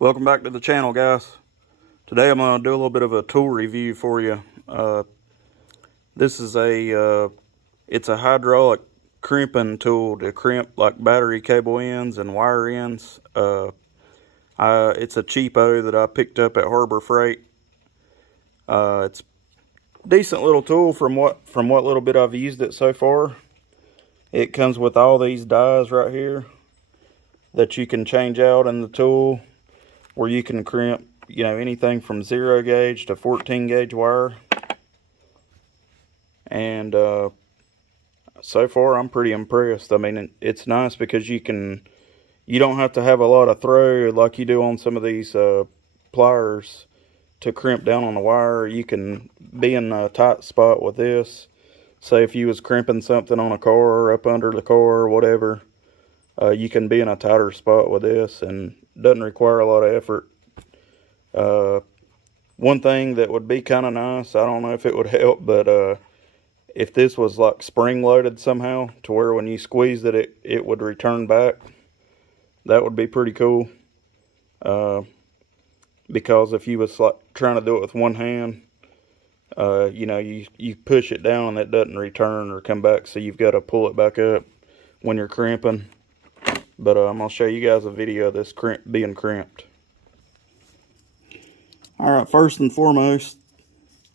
Welcome back to the channel, guys. Today I'm going to do a little bit of a tool review for you. This is it's a hydraulic crimping tool to crimp like battery cable ends and wire ends. It's a cheapo that I picked up at Harbor Freight. It's a decent little tool from what little bit I've used it so far. It comes with all these dies right here that you can change out in the tool, where you can crimp, anything from 0 gauge to 14 gauge wire. And so far I'm pretty impressed. I mean, it's nice because you don't have to have a lot of throw like you do on some of these pliers to crimp down on the wire. You can be in a tight spot with this. Say if you was crimping something on a car or up under the car or whatever, you can be in a tighter spot with this, and doesn't require a lot of effort. One thing that would be kind of nice, I don't know if it would help, but if this was like spring loaded somehow to where when you squeezed it would return back, that would be pretty cool. Because if you was like trying to do it with one hand, you push it down and it doesn't return or come back, so you've got to pull it back up when you're crimping. But I'm going to show you guys a video of this being crimped. Alright, first and foremost,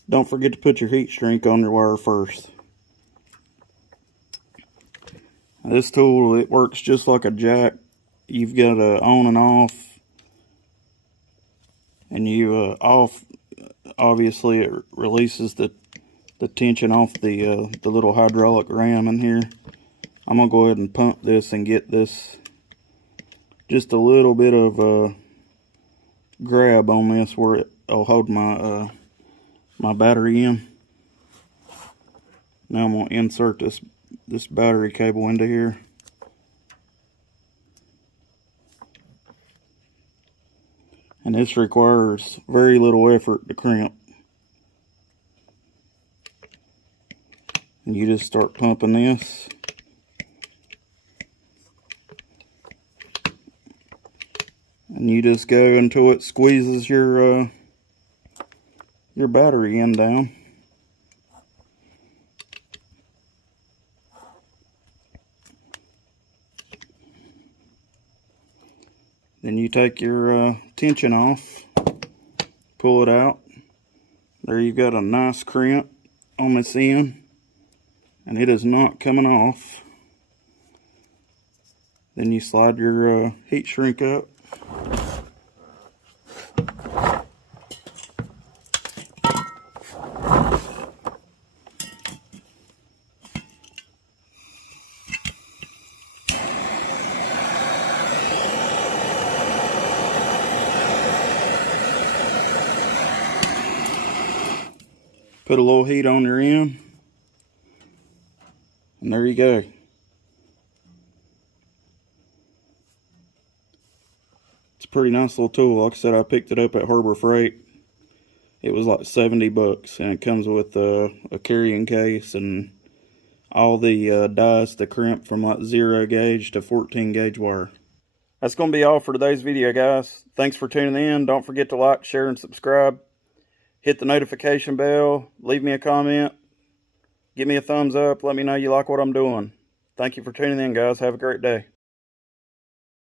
don't forget to put your heat shrink on your wire first. This tool, it works just like a jack. You've got a on and off. And you off, obviously it releases the tension off the little hydraulic ram in here. I'm going to go ahead and pump this and get this just a little bit of grab on this where it'll hold my my battery in. Now I'm going to insert this battery cable into here. And this requires very little effort to crimp. And you just start pumping this. And you just go until it squeezes your battery end down. Then you take your tension off, pull it out. There you've got a nice crimp on this end, and it is not coming off. Then you slide your heat shrink up. Put a little heat on your end, and there you go. It's a pretty nice little tool. Like I said, I picked it up at Harbor Freight. It was like 70 bucks, and it comes with a carrying case and all the dies to crimp from like 0 gauge to 14 gauge wire. That's going to be all for today's video, guys. Thanks for tuning in. Don't forget to like, share, and subscribe. Hit the notification bell. Leave me a comment. Give me a thumbs up. Let me know you like what I'm doing. Thank you for tuning in, guys. Have a great day.